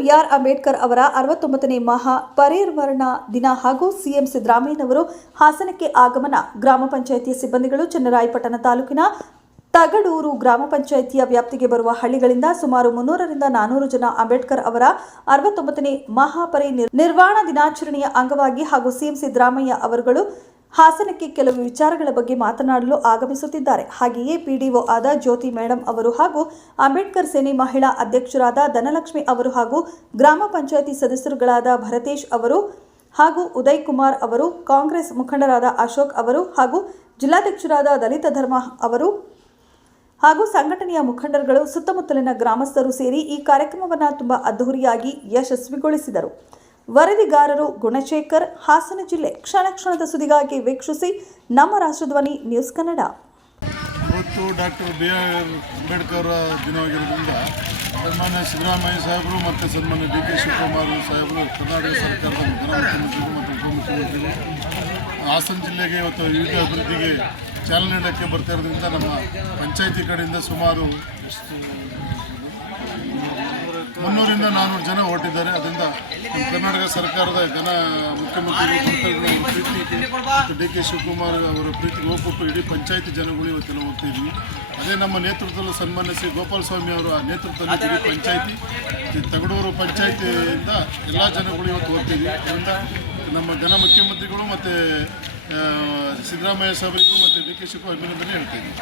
B R Ambedkar ಅವರ 69ನೇ ಮಹಾ ಪರಿನಿರ್ವಾಣ ದಿನ ಹಾಗೂ ಸಿಎಂ ಸಿದ್ದರಾಮಯ್ಯನವರು ಹಾಸನಕ್ಕೆ ಆಗಮನ. ಗ್ರಾಮ ಪಂಚಾಯಿತಿಯ ಸಿಬ್ಬಂದಿಗಳು ಚನ್ನರಾಯಪಟ್ಟಣ ತಾಲೂಕಿನ ತಗಡೂರು ಗ್ರಾಮ ಪಂಚಾಯಿತಿಯ ವ್ಯಾಪ್ತಿಗೆ ಬರುವ ಹಳ್ಳಿಗಳಿಂದ ಸುಮಾರು 300 ರಿಂದ 400 ಜನ ಅಂಬೇಡ್ಕರ್ ಅವರ 69ನೇ ಮಹಾಪರಿನಿರ್ವಾಣ ದಿನಾಚರಣೆಯ ಅಂಗವಾಗಿ ಹಾಗೂ ಸಿಎಂ ಸಿದ್ದರಾಮಯ್ಯ ಅವರುಗಳು ಹಾಸನಕ್ಕೆ ಕೆಲವು ವಿಚಾರಗಳ ಬಗ್ಗೆ ಮಾತನಾಡಲು ಆಗಮಿಸುತ್ತಿದ್ದಾರೆ. ಹಾಗೆಯೇ ಪಿಡಿಒ ಆದ ಜ್ಯೋತಿ ಮೇಡಂ ಅವರು ಹಾಗೂ ಅಂಬೇಡ್ಕರ್ ಸೇನೆ ಮಹಿಳಾ ಅಧ್ಯಕ್ಷರಾದ ಧನಲಕ್ಷ್ಮಿ ಅವರು ಹಾಗೂ ಗ್ರಾಮ ಪಂಚಾಯಿತಿ ಸದಸ್ಯರುಗಳಾದ ಭರತೇಶ್ ಅವರು ಹಾಗೂ ಉದಯ್ ಕುಮಾರ್ ಅವರು, ಕಾಂಗ್ರೆಸ್ ಮುಖಂಡರಾದ ಅಶೋಕ್ ಅವರು ಹಾಗೂ ಜಿಲ್ಲಾಧ್ಯಕ್ಷರಾದ ದಲಿತ ಧರ್ಮ ಅವರು ಹಾಗೂ ಸಂಘಟನೆಯ ಮುಖಂಡರುಗಳು, ಸುತ್ತಮುತ್ತಲಿನ ಗ್ರಾಮಸ್ಥರು ಸೇರಿ ಈ ಕಾರ್ಯಕ್ರಮವನ್ನು ತುಂಬಾ ಅದ್ದೂರಿಯಾಗಿ ಯಶಸ್ವಿಗೊಳಿಸಿದರು. ವರದಿಗಾರರು ಗುಣಶೇಖರ್, ಹಾಸನ ಜಿಲ್ಲೆ. ಕ್ಷಣ ಕ್ಷಣದ ಸುದ್ದಿಗಾಗಿ ವೀಕ್ಷಿಸಿ ನಮ್ಮ ರಾಷ್ಟ್ರಧ್ವನಿ ನ್ಯೂಸ್ ಕನ್ನಡ. ಇವತ್ತು ಡಾಕ್ಟರ್ ಬಿಆರ್ ಅಂಬೇಡ್ಕರ್ ದಿನವಾಗಿರೋದ್ರಿಂದ ಸನ್ಮಾನ್ಯ ಸಿದ್ದರಾಮಯ್ಯ ಸಾಹೇಬರು ಮತ್ತು ಸನ್ಮಾನ್ಯ ಡಿ.ಕೆ. ಶಿವಕುಮಾರ್ ಸಾಹೇಬರು, ಕರ್ನಾಟಕ ಸರ್ಕಾರದ ಮುಖ್ಯಮಂತ್ರಿಗಳು ಮತ್ತು ಉಪಮುಖ್ಯಮಂತ್ರಿಗಳು ಹಾಸನ ಜಿಲ್ಲೆಗೆ ಇವತ್ತು ವಿವಿಧ ಅಭಿವೃದ್ಧಿಗೆ ಚಾಲನೆ ನೀಡೋಕ್ಕೆ ಬರ್ತಾ ಇರೋದ್ರಿಂದ ನಮ್ಮ ಪಂಚಾಯಿತಿ ಕಡೆಯಿಂದ ಸುಮಾರು 300 ರಿಂದ 400 ಜನ ಹೊರಟಿದ್ದಾರೆ. ಅದರಿಂದ ನಮ್ಮ ಕರ್ನಾಟಕ ಸರ್ಕಾರದ ಮುಖ್ಯಮಂತ್ರಿಗಳು ಪ್ರೀತಿ ಮತ್ತು ಡಿ.ಕೆ. ಶಿವಕುಮಾರ್ ಅವರ ಪ್ರೀತಿಗೆ ಹೋಗ್ಬಿಟ್ಟು ಇಡೀ ಪಂಚಾಯಿತಿ ಜನಗಳು ಇವತ್ತೆಲ್ಲ ಹೋಗ್ತಾ ಇದ್ವಿ. ಅದೇ ನಮ್ಮ ನೇತೃತ್ವದಲ್ಲಿ ಸನ್ಮಾನ್ಯ ಶ್ರೀ ಗೋಪಾಲ ಸ್ವಾಮಿ ಅವರ ನೇತೃತ್ವದಲ್ಲಿ ಇಡೀ ಪಂಚಾಯಿತಿ ತಗಡೂರು ಪಂಚಾಯಿತಿಯಿಂದ ಎಲ್ಲ ಜನಗಳು ಇವತ್ತು ಹೋಗ್ತಿದ್ವಿ. ಅದರಿಂದ ನಮ್ಮ ಮುಖ್ಯಮಂತ್ರಿಗಳು ಮತ್ತು ಸಿದ್ದರಾಮಯ್ಯ ಸಾಹೇಬರಿಗೂ ಮತ್ತು ಡಿ.ಕೆ. ಶಿವಕುಮಾರ್ ಅಭಿನಂದನೆ ಹೇಳ್ತಿದ್ವಿ.